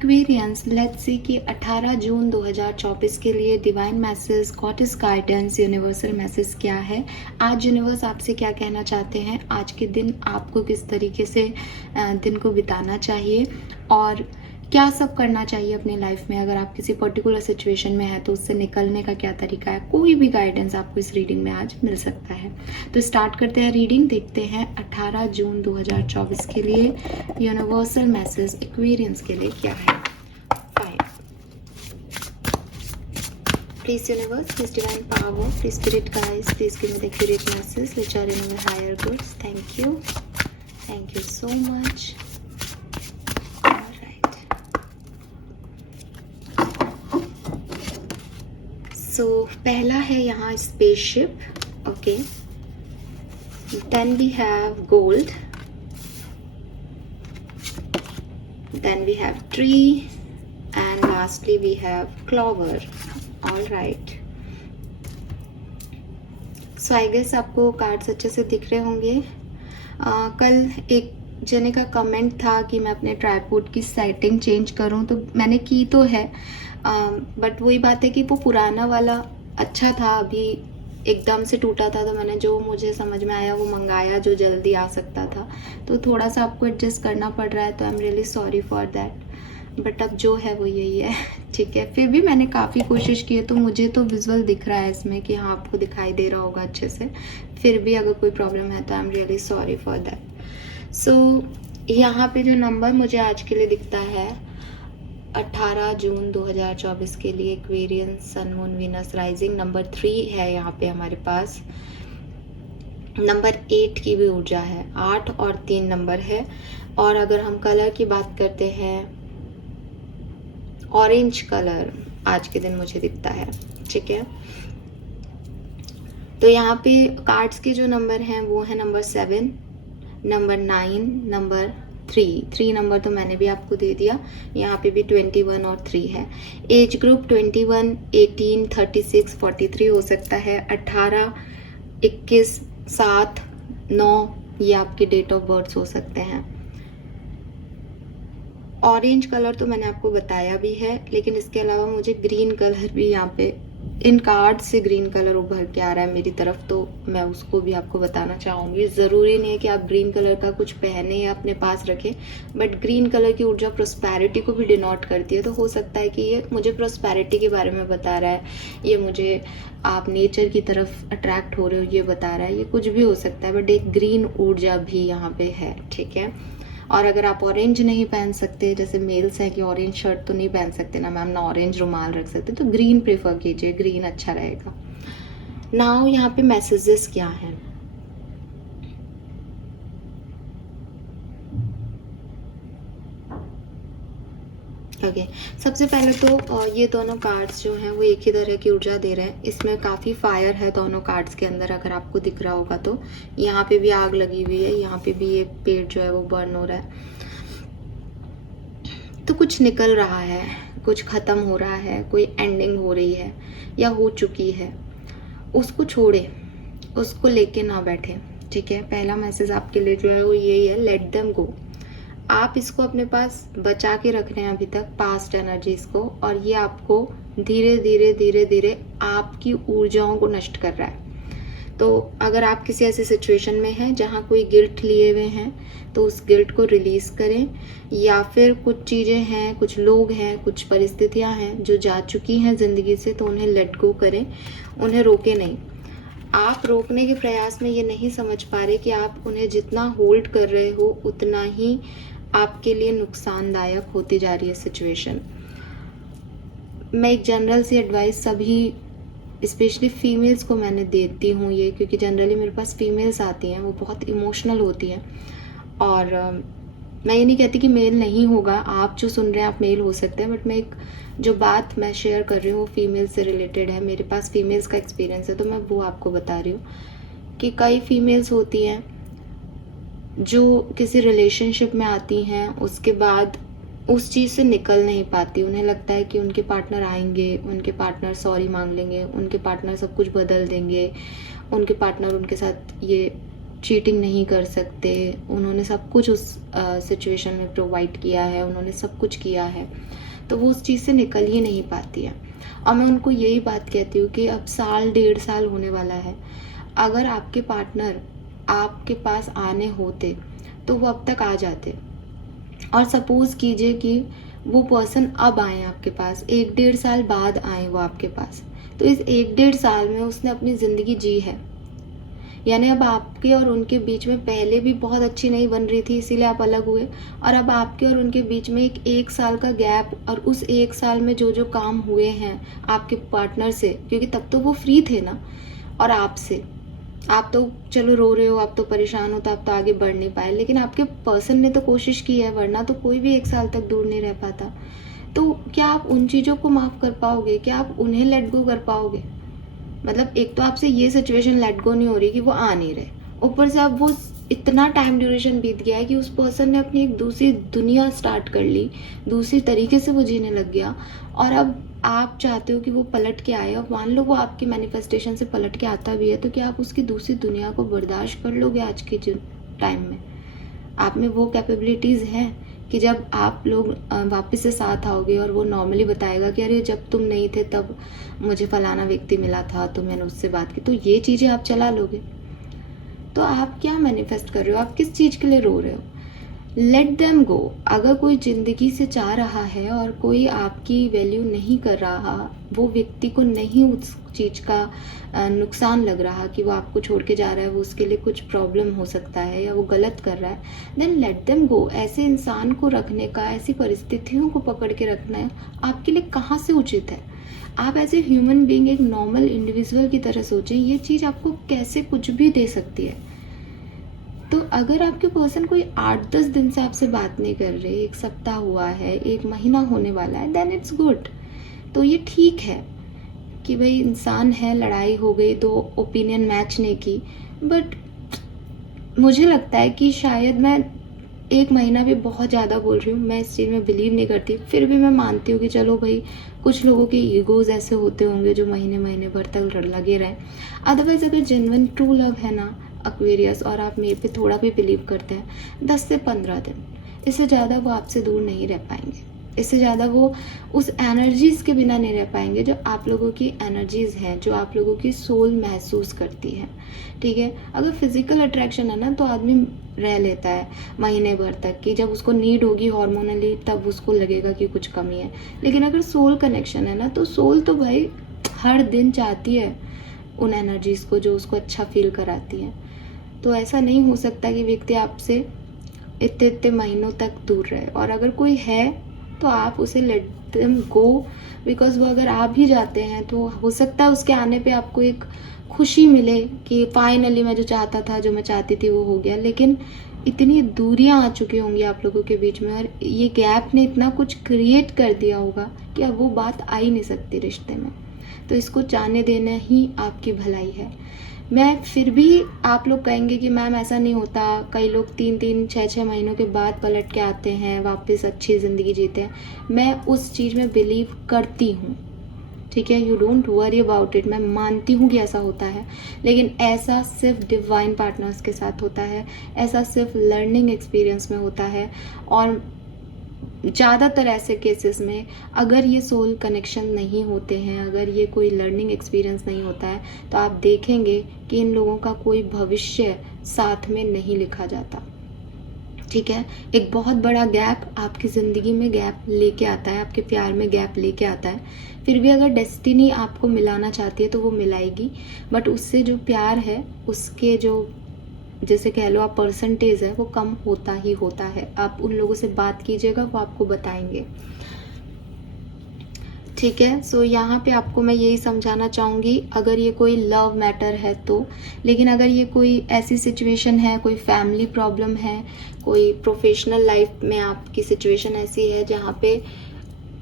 Aquarians, let's see कि 18 जून 2024 के लिए divine message, goddess guidance, universal message क्या है। आज यूनिवर्स आपसे क्या कहना चाहते हैं, आज के दिन आपको किस तरीके से दिन को बिताना चाहिए और क्या सब करना चाहिए अपनी लाइफ में। अगर आप किसी पर्टिकुलर सिचुएशन में है तो उससे निकलने का क्या तरीका है, कोई भी गाइडेंस आपको इस रीडिंग में आज मिल सकता है। तो स्टार्ट करते हैं रीडिंग, देखते हैं 18 जून 2024 के लिए यूनिवर्सल मैसेज एक्वेरियंस के लिए क्या है। Please universe, please divine power, please spirit guides, please give me the accurate message which are in our higher goods. Thank you so much. Alright. So पहला है यहाँ spaceship, okay. Then we have gold. Then we have tree, and lastly we have clover. All right. So I guess आपको cards अच्छे से दिख रहे होंगे। कल एक जने का कमेंट था कि मैं अपने ट्राइपॉड की सेटिंग चेंज करूं, तो मैंने की तो है, बट वही बात है कि वो पुराना वाला अच्छा था, अभी एकदम से टूटा था, तो मैंने जो मुझे समझ में आया वो मंगाया जो जल्दी आ सकता था, तो थोड़ा सा आपको एडजस्ट करना पड़ रहा है, तो I am really sorry for that. But अब जो है वो यही है, ठीक है। फिर भी मैंने काफ़ी कोशिश की है, तो मुझे तो विजुअल दिख रहा है इसमें कि हाँ आपको दिखाई दे रहा होगा अच्छे से। फिर भी अगर कोई प्रॉब्लम है तो I am really sorry for that. So यहाँ पे जो नंबर मुझे आज के लिए दिखता है 18 जून 2024 के लिए एक्वेरियंस, सन, मून, वीनस, राइजिंग, नंबर 3 है यहाँ पे हमारे पास। नंबर 8 की भी ऊर्जा है, 8 और 3 नंबर है। और अगर हम कलर की बात करते हैं, ऑरेंज कलर आज के दिन मुझे दिखता है, ठीक है। तो यहाँ पे कार्ड्स के जो नंबर हैं वो है नंबर 7, नंबर 9, नंबर 3 नंबर तो मैंने भी आपको दे दिया। यहाँ पे भी 21 और 3 है। एज ग्रुप 21, 18, 36, 43 हो सकता है। 18, 21, 7, 9 ये आपके डेट ऑफ बर्थ हो सकते हैं। ऑरेंज कलर तो मैंने आपको बताया भी है, लेकिन इसके अलावा मुझे ग्रीन कलर भी यहाँ पे इन कार्ड से ग्रीन कलर उभर के आ रहा है मेरी तरफ, तो मैं उसको भी आपको बताना चाहूँगी। ज़रूरी नहीं है कि आप ग्रीन कलर का कुछ पहने या अपने पास रखें, बट ग्रीन कलर की ऊर्जा प्रोस्पैरिटी को भी डिनोट करती है, तो हो सकता है कि ये मुझे प्रोस्पैरिटी के बारे में बता रहा है, ये मुझे आप नेचर की तरफ अट्रैक्ट हो रहे हो ये बता रहा है, ये कुछ भी हो सकता है, बट एक ग्रीन ऊर्जा भी यहाँ पे है, ठीक है। और अगर आप ऑरेंज नहीं पहन सकते, जैसे मेल्स है कि ऑरेंज शर्ट तो नहीं पहन सकते ना मैम, ना ऑरेंज रुमाल रख सकते, तो ग्रीन प्रेफर कीजिए, ग्रीन अच्छा रहेगा। नाउ यहाँ पे मैसेजेस क्या हैं, ओके। सबसे पहले तो ये दोनों कार्ड्स जो हैं वो एक ही तरह की ऊर्जा दे रहे हैं। इसमें काफ़ी फायर है दोनों कार्ड्स के अंदर, अगर आपको दिख रहा होगा तो। यहाँ पे भी आग लगी हुई है, यहाँ पे भी ये पेड़ जो है वो बर्न हो रहा है, तो कुछ निकल रहा है, कुछ ख़त्म हो रहा है, कोई एंडिंग हो रही है या हो चुकी है। उसको छोड़े, उसको लेके ना बैठे, ठीक है। पहला मैसेज आपके लिए जो है वो यही है, लेट देम गो। आप इसको अपने पास बचा के रख रहे हैं अभी तक, पास्ट एनर्जीज को, और ये आपको धीरे धीरे धीरे धीरे आपकी ऊर्जाओं को नष्ट कर रहा है। तो अगर आप किसी ऐसी सिचुएशन में हैं जहाँ कोई गिल्ट लिए हुए हैं, तो उस गिल्ट को रिलीज करें, या फिर कुछ चीज़ें हैं, कुछ लोग हैं, कुछ परिस्थितियाँ हैं जो जा चुकी हैं ज़िंदगी से, तो उन्हें लेट गो करें, उन्हें रोके नहीं। आप रोकने के प्रयास में ये नहीं समझ पा रहे कि आप उन्हें जितना होल्ड कर रहे हो उतना ही आपके लिए नुकसानदायक होती जा रही है सिचुएशन। मैं एक जनरल सी एडवाइस सभी स्पेशली फीमेल्स को मैंने देती हूँ ये, क्योंकि जनरली मेरे पास फीमेल्स आती हैं, वो बहुत इमोशनल होती हैं। और मैं ये नहीं कहती कि मेल नहीं होगा, आप जो सुन रहे हैं आप मेल हो सकते हैं, बट मैं एक जो बात मैं शेयर कर रही हूँ वो फीमेल से रिलेटेड है, मेरे पास फीमेल्स का एक्सपीरियंस है, तो मैं वो आपको बता रही हूँ कि कई फीमेल्स होती हैं जो किसी रिलेशनशिप में आती हैं, उसके बाद उस चीज़ से निकल नहीं पाती। उन्हें लगता है कि उनके पार्टनर आएंगे, उनके पार्टनर सॉरी मांग लेंगे, उनके पार्टनर सब कुछ बदल देंगे, उनके पार्टनर उनके साथ ये चीटिंग नहीं कर सकते, उन्होंने सब कुछ उस सिचुएशन में प्रोवाइड किया है, उन्होंने सब कुछ किया है, तो वो उस चीज़ से निकल ही नहीं पाती है। और मैं उनको यही बात कहती हूँ कि अब साल 1.5 साल होने वाला है, अगर आपके पार्टनर आपके पास आने होते तो वो अब तक आ जाते। और सपोज़ कीजिए कि वो पर्सन अब आए आपके पास, 1-1.5 साल बाद आए वो आपके पास, तो इस 1-1.5 साल में उसने अपनी ज़िंदगी जी है। यानी अब आपके और उनके बीच में पहले भी बहुत अच्छी नहीं बन रही थी, इसीलिए आप अलग हुए, और अब आपके और उनके बीच में एक साल का गैप, और उस 1 साल में जो जो काम हुए हैं आपके पार्टनर से, क्योंकि तब तो वो फ्री थे ना, और आपसे, आप तो चलो रो रहे हो, आप तो परेशान हो, तो आप तो आगे बढ़ नहीं पाए, लेकिन आपके पर्सन ने तो कोशिश की है, वरना तो कोई भी 1 साल तक दूर नहीं रह पाता। तो क्या आप उन चीज़ों को माफ़ कर पाओगे? क्या आप उन्हें लेट गो कर पाओगे? मतलब एक तो आपसे ये सिचुएशन लेट गो नहीं हो रही कि वो आ नहीं रहे, ऊपर से अब वो इतना टाइम ड्यूरेशन बीत गया है कि उस पर्सन ने अपनी एक दूसरी दुनिया स्टार्ट कर ली, दूसरी तरीके से वो जीने लग गया, और अब आप चाहते हो कि वो पलट के आए, और मान लो वो आपकी मैनिफेस्टेशन से पलट के आता भी है, तो क्या आप उसकी दूसरी दुनिया को बर्दाश्त कर लोगे आज के टाइम में? आप में वो कैपेबिलिटीज़ हैं कि जब आप लोग वापस से साथ आओगे और वो नॉर्मली बताएगा कि अरे जब तुम नहीं थे तब मुझे फलाना व्यक्ति मिला था, तो मैंने उससे बात की, तो ये चीज़ें आप चला लोगे? तो आप क्या मैनिफेस्ट कर रहे हो? आप किस चीज़ के लिए रो रहे हो? Let them go. अगर कोई ज़िंदगी से जा रहा है और कोई आपकी वैल्यू नहीं कर रहा, वो व्यक्ति को नहीं उस चीज़ का नुकसान लग रहा कि वो आपको छोड़ के जा रहा है, वो उसके लिए कुछ प्रॉब्लम हो सकता है या वो गलत कर रहा है, देन लेट देम गो। ऐसे इंसान को रखने का, ऐसी परिस्थितियों को पकड़ के रखना है आपके लिए कहाँ से उचित है? आप एज ए ह्यूमन बीइंग, एक नॉर्मल इंडिविजुअल की तरह सोचें, ये चीज़ आपको कैसे कुछ भी दे सकती है। तो अगर आपके पर्सन कोई 8-10 दिन से आपसे बात नहीं कर रहे, 1 सप्ताह हुआ है, 1 महीना होने वाला है, देन इट्स गुड। तो ये ठीक है कि भाई इंसान है, लड़ाई हो गई, 2 ओपिनियन मैच नहीं की, बट मुझे लगता है कि शायद मैं 1 महीना भी बहुत ज़्यादा बोल रही हूँ, मैं इस चीज़ में बिलीव नहीं करती, फिर भी मैं मानती हूँ कि चलो भाई कुछ लोगों के ईगोज़ ऐसे होते होंगे जो महीने भर तक लगे रहें। अदरवाइज़ अगर जेन्युइन ट्रू लव है ना एक्वेरियस, और आप मेरे पे थोड़ा भी बिलीव करते हैं, 10 से 15 दिन, इससे ज़्यादा वो आपसे दूर नहीं रह पाएंगे, इससे ज़्यादा वो उस एनर्जीज़ के बिना नहीं रह पाएंगे जो आप लोगों की एनर्जीज़ हैं, जो आप लोगों की सोल महसूस करती है। ठीक है, अगर फिजिकल अट्रैक्शन है ना तो आदमी रह लेता है महीने भर तक, कि जब उसको नीड होगी हार्मोनली तब उसको लगेगा कि कुछ कमी है। लेकिन अगर सोल कनेक्शन है ना, तो सोल तो भाई हर दिन चाहती है उन एनर्जीज़ को जो उसको अच्छा फील कराती है। तो ऐसा नहीं हो सकता कि व्यक्ति आपसे इतने इतने महीनों तक दूर रहे, और अगर कोई है तो आप उसे लेट देम गो, बिकॉज वो अगर आ भी जाते हैं तो हो सकता है उसके आने पे आपको एक खुशी मिले कि फाइनली मैं जो चाहता था, जो मैं चाहती थी वो हो गया। लेकिन इतनी दूरियां आ चुकी होंगी आप लोगों के बीच में, और ये गैप ने इतना कुछ क्रिएट कर दिया होगा कि अब वो बात आ ही नहीं सकती रिश्ते में। तो इसको जाने देना ही आपकी भलाई है। मैं फिर भी, आप लोग कहेंगे कि मैम ऐसा नहीं होता, कई लोग 3-3, 6-6 महीनों के बाद पलट के आते हैं, वापस अच्छी ज़िंदगी जीते हैं। मैं उस चीज़ में बिलीव करती हूँ, ठीक है, you don't worry about it. मैं मानती हूँ कि ऐसा होता है, लेकिन ऐसा सिर्फ डिवाइन पार्टनर्स के साथ होता है, ऐसा सिर्फ लर्निंग एक्सपीरियंस में होता है। और ज़्यादातर ऐसे केसेस में अगर ये सोल कनेक्शन नहीं होते हैं, अगर ये कोई लर्निंग एक्सपीरियंस नहीं होता है, तो आप देखेंगे कि इन लोगों का कोई भविष्य साथ में नहीं लिखा जाता। ठीक है, एक बहुत बड़ा गैप आपकी ज़िंदगी में गैप लेके आता है, आपके प्यार में गैप लेके आता है। फिर भी अगर डेस्टिनी आपको मिलाना चाहती है तो वो मिलाएगी, बट उससे जो प्यार है, उसके जो जैसे कह लो आप परसेंटेज है, वो कम होता ही होता है। आप उन लोगों से बात कीजिएगा, वो आपको बताएंगे। ठीक है, सो यहाँ पे आपको मैं यही समझाना चाहूँगी, अगर ये कोई लव मैटर है तो। लेकिन अगर ये कोई ऐसी सिचुएशन है, कोई फैमिली प्रॉब्लम है, कोई प्रोफेशनल लाइफ में आपकी सिचुएशन ऐसी है जहाँ पे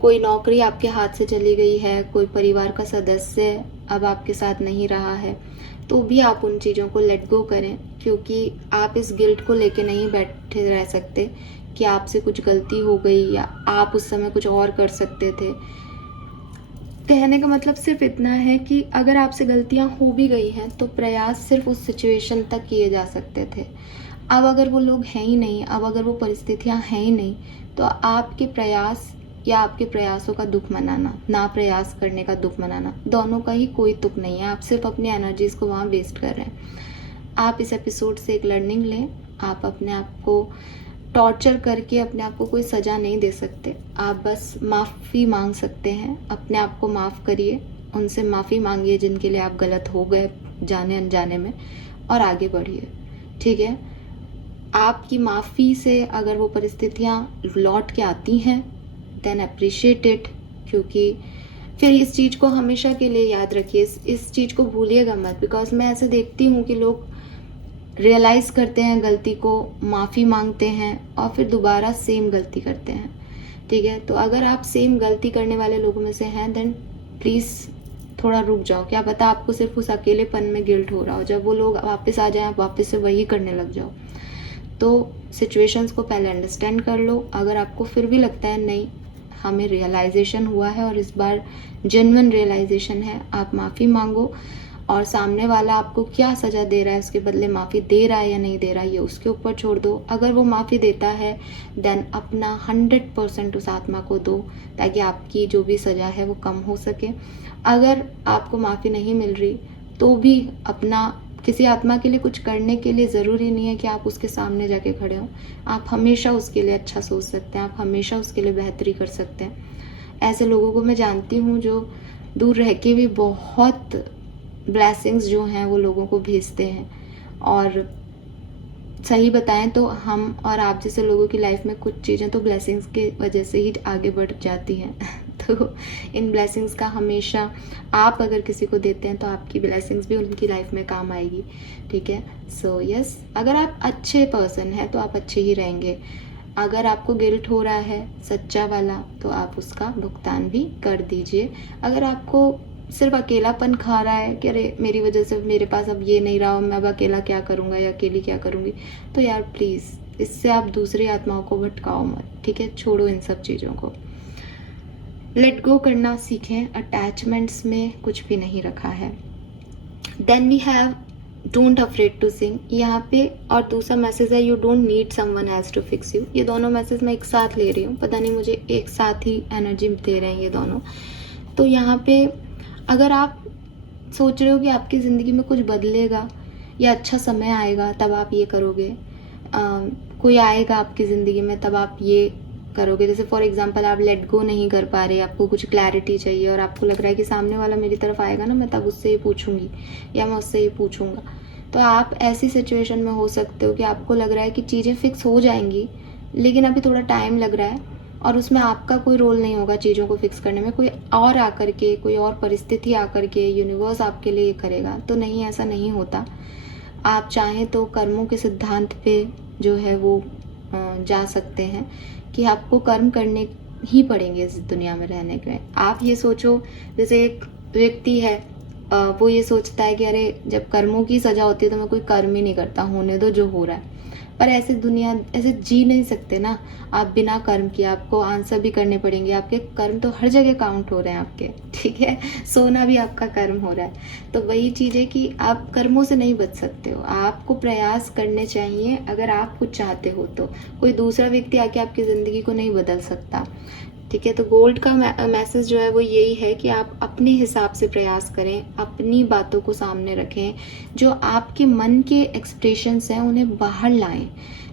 कोई नौकरी आपके हाथ से चली गई है, कोई परिवार का सदस्य अब आपके साथ नहीं रहा है, तो भी आप उन चीज़ों को लेट गो करें, क्योंकि आप इस गिल्ट को लेके नहीं बैठे रह सकते कि आपसे कुछ गलती हो गई या आप उस समय कुछ और कर सकते थे। कहने का मतलब सिर्फ इतना है कि अगर आपसे गलतियां हो भी गई हैं तो प्रयास सिर्फ उस सिचुएशन तक किए जा सकते थे। अब अगर वो लोग हैं ही नहीं, अब अगर वो परिस्थितियां हैं ही नहीं, तो आपके प्रयास या आपके प्रयासों का दुख मनाना, ना प्रयास करने का दुख मनाना, दोनों का ही कोई तुक नहीं है। आप सिर्फ अपनी एनर्जीज को वहाँ वेस्ट कर रहे हैं। आप इस एपिसोड से एक लर्निंग लें। आप अपने आप को टॉर्चर करके अपने आप को कोई सज़ा नहीं दे सकते। आप बस माफ़ी मांग सकते हैं। अपने आप को माफ़ करिए, उनसे माफ़ी मांगिए जिनके लिए आप गलत हो गए जाने अनजाने में, और आगे बढ़िए। ठीक है, आपकी माफ़ी से अगर वो परिस्थितियाँ लौट के आती हैं देन अप्रिशिएट इट, क्योंकि फिर इस चीज़ को हमेशा के लिए याद रखिए, इस चीज़ को भूलिएगा मत। बिकॉज मैं ऐसे देखती हूँ कि लोग रियलाइज़ करते हैं गलती को, माफ़ी मांगते हैं और फिर दोबारा सेम गलती करते हैं। ठीक है, तो अगर आप सेम गलती करने वाले लोगों में से हैं देन प्लीज़ थोड़ा रुक जाओ। क्या पता आपको सिर्फ उस अकेलेपन में गिल्ट हो रहा हो, जब वो लोग वापस आ जाएं आप वापस से वही करने लग जाओ। तो सिचुएशंस को पहले अंडरस्टैंड कर लो। अगर आपको फिर भी लगता है नहीं हमें रियलाइजेशन हुआ है और इस बार जेन्युइन रियलाइजेशन है, आप माफ़ी मांगो। और सामने वाला आपको क्या सज़ा दे रहा है, उसके बदले माफ़ी दे रहा है या नहीं दे रहा है, ये उसके ऊपर छोड़ दो। अगर वो माफ़ी देता है देन अपना 100% उस आत्मा को दो, ताकि आपकी जो भी सज़ा है वो कम हो सके। अगर आपको माफ़ी नहीं मिल रही तो भी अपना किसी आत्मा के लिए कुछ करने के लिए ज़रूरी नहीं है कि आप उसके सामने जाके खड़े हों। आप हमेशा उसके लिए अच्छा सोच सकते हैं, आप हमेशा उसके लिए बेहतरी कर सकते हैं। ऐसे लोगों को मैं जानती हूँ जो दूर रह के भी बहुत ब्लेसिंग्स जो हैं वो लोगों को भेजते हैं। और सही बताएं तो हम और आप जैसे लोगों की लाइफ में कुछ चीज़ें तो ब्लेसिंग्स के वजह से ही आगे बढ़ जाती हैं। तो इन ब्लेसिंग्स का हमेशा आप अगर किसी को देते हैं तो आपकी ब्लेसिंग्स भी उनकी लाइफ में काम आएगी। ठीक है, सो यस, अगर आप अच्छे पर्सन हैं तो आप अच्छे ही रहेंगे। अगर आपको गिल्ट हो रहा है सच्चा वाला तो आप उसका भुगतान भी कर दीजिए। अगर आपको सिर्फ अकेलापन खा रहा है कि अरे मेरी वजह से मेरे पास अब ये नहीं रहा, मैं अब अकेला क्या करूँगा या अकेली क्या करूँगी, तो यार प्लीज़ इससे आप दूसरी आत्माओं को भटकाओ मत। ठीक है, छोड़ो इन सब चीज़ों को, लेट गो करना सीखें। अटैचमेंट्स में कुछ भी नहीं रखा है। Then we have don't afraid to sing यहाँ पे, और दूसरा मैसेज है you don't need someone else to fix you. ये दोनों मैसेज मैं एक साथ ले रही हूँ, पता नहीं मुझे एक साथ ही एनर्जी दे रहे हैं ये दोनों। तो यहाँ पे अगर आप सोच रहे हो कि आपकी ज़िंदगी में कुछ बदलेगा या अच्छा समय आएगा तब आप ये करोगे, कोई आएगा आपकी ज़िंदगी में तब आप ये करोगे, जैसे फॉर एग्जांपल आप लेट गो नहीं कर पा रहे, आपको कुछ क्लैरिटी चाहिए और आपको लग रहा है कि सामने वाला मेरी तरफ आएगा ना, मैं तब उससे ये पूछूंगी या मैं उससे ये पूछूंगा, तो आप ऐसी सिचुएशन में हो सकते हो कि आपको लग रहा है कि चीज़ें फिक्स हो जाएंगी लेकिन अभी थोड़ा टाइम लग रहा है और उसमें आपका कोई रोल नहीं होगा चीज़ों को फिक्स करने में, कोई और आकर के, कोई और परिस्थिति आकर के, यूनिवर्स आपके लिए करेगा। तो नहीं, ऐसा नहीं होता। आप चाहें तो कर्मों के सिद्धांत पे जो है वो जा सकते हैं कि आपको कर्म करने ही पड़ेंगे इस दुनिया में रहने के। आप ये सोचो, जैसे एक व्यक्ति है वो ये सोचता है कि अरे जब कर्मों की सज़ा होती है तो मैं कोई कर्म ही नहीं करता, होने दो जो हो रहा है। पर ऐसे दुनिया ऐसे जी नहीं सकते ना आप बिना कर्म किए, आपको आंसर भी करने पड़ेंगे। आपके कर्म तो हर जगह काउंट हो रहे हैं आपके, ठीक है, सोना भी आपका कर्म हो रहा है। तो वही चीज़ है कि आप कर्मों से नहीं बच सकते हो, आपको प्रयास करने चाहिए अगर आप कुछ चाहते हो तो। कोई दूसरा व्यक्ति आके आपकी ज़िंदगी को नहीं बदल सकता। ठीक है, तो गोल्ड का मैसेज जो है वो यही है कि आप अपने हिसाब से प्रयास करें, अपनी बातों को सामने रखें, जो आपके मन के एक्सप्रेशंस हैं उन्हें बाहर लाएं,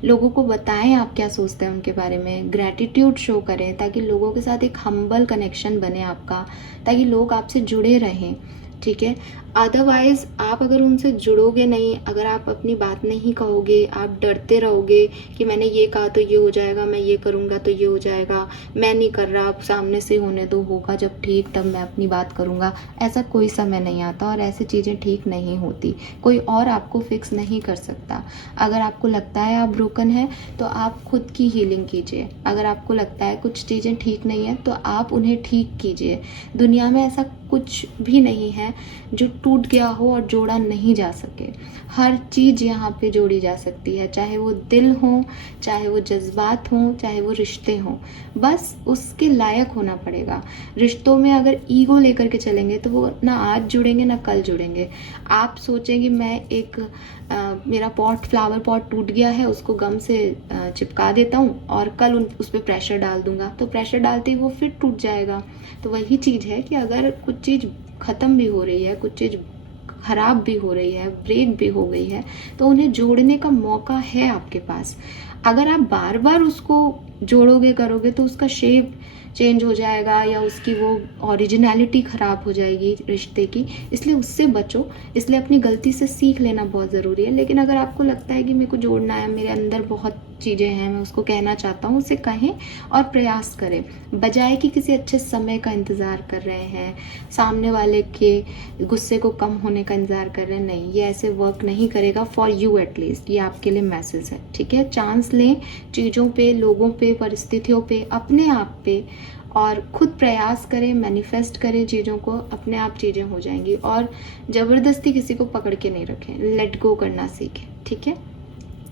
लोगों को बताएं आप क्या सोचते हैं उनके बारे में, ग्रैटिट्यूड शो करें ताकि लोगों के साथ एक हम्बल कनेक्शन बने आपका, ताकि लोग आपसे जुड़े रहें। ठीक है, अदरवाइज आप अगर उनसे जुड़ोगे नहीं, अगर आप अपनी बात नहीं कहोगे, आप डरते रहोगे कि मैंने ये कहा तो ये हो जाएगा, मैं ये करूँगा तो ये हो जाएगा, मैं नहीं कर रहा, आप सामने से होने दो, होगा जब ठीक तब मैं अपनी बात करूँगा, ऐसा कोई समय नहीं आता और ऐसी चीज़ें ठीक नहीं होती। कोई और आपको फिक्स नहीं कर सकता। अगर आपको लगता है आप ब्रोकन है तो आप खुद की हीलिंग कीजिए। अगर आपको लगता है कुछ चीज़ें ठीक नहीं है तो आप उन्हें ठीक कीजिए। दुनिया में ऐसा कुछ भी नहीं है जो टूट गया हो और जोड़ा नहीं जा सके। हर चीज़ यहाँ पे जोड़ी जा सकती है, चाहे वो दिल हो, चाहे वो जज्बात हों, चाहे वो रिश्ते हों। बस उसके लायक होना पड़ेगा। रिश्तों में अगर ईगो लेकर के चलेंगे तो वो ना आज जुड़ेंगे ना कल जुड़ेंगे। आप सोचेंगे मैं एक मेरा फ्लावर पॉट टूट गया है, उसको गम से चिपका देता हूँ और कल उस पर प्रेशर डाल दूंगा, तो प्रेशर डालते ही वो फिर टूट जाएगा। तो वही चीज़ है कि अगर कुछ चीज़ ख़त्म भी हो रही है, कुछ चीज़ ख़राब भी हो रही है, ब्रेक भी हो गई है, तो उन्हें जोड़ने का मौका है आपके पास। अगर आप बार बार उसको जोड़ोगे करोगे तो उसका शेप चेंज हो जाएगा या उसकी वो ओरिजिनलिटी ख़राब हो जाएगी रिश्ते की। इसलिए उससे बचो। इसलिए अपनी गलती से सीख लेना बहुत ज़रूरी है। लेकिन अगर आपको लगता है कि मेरे को जोड़ना है, मेरे अंदर बहुत चीज़ें हैं, मैं उसको कहना चाहता हूँ, उसे कहें और प्रयास करें, बजाय कि किसी अच्छे समय का इंतज़ार कर रहे हैं, सामने वाले के गुस्से को कम होने का इंतज़ार कर रहे हैं। नहीं, ये ऐसे वर्क नहीं करेगा फॉर यू एटलीस्ट। ये आपके लिए मैसेज है, ठीक है। चांस लें चीज़ों पे, लोगों पे, परिस्थितियों पे, अपने आप पे, और खुद प्रयास करें, मैनिफेस्ट करें चीज़ों को, अपने आप चीज़ें हो जाएंगी। और ज़बरदस्ती किसी को पकड़ के नहीं रखें, लेट गो करना सीखें, ठीक है।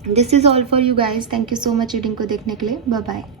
This is all for you guys. Thank you so much reading को देखने के लिए। Bye bye.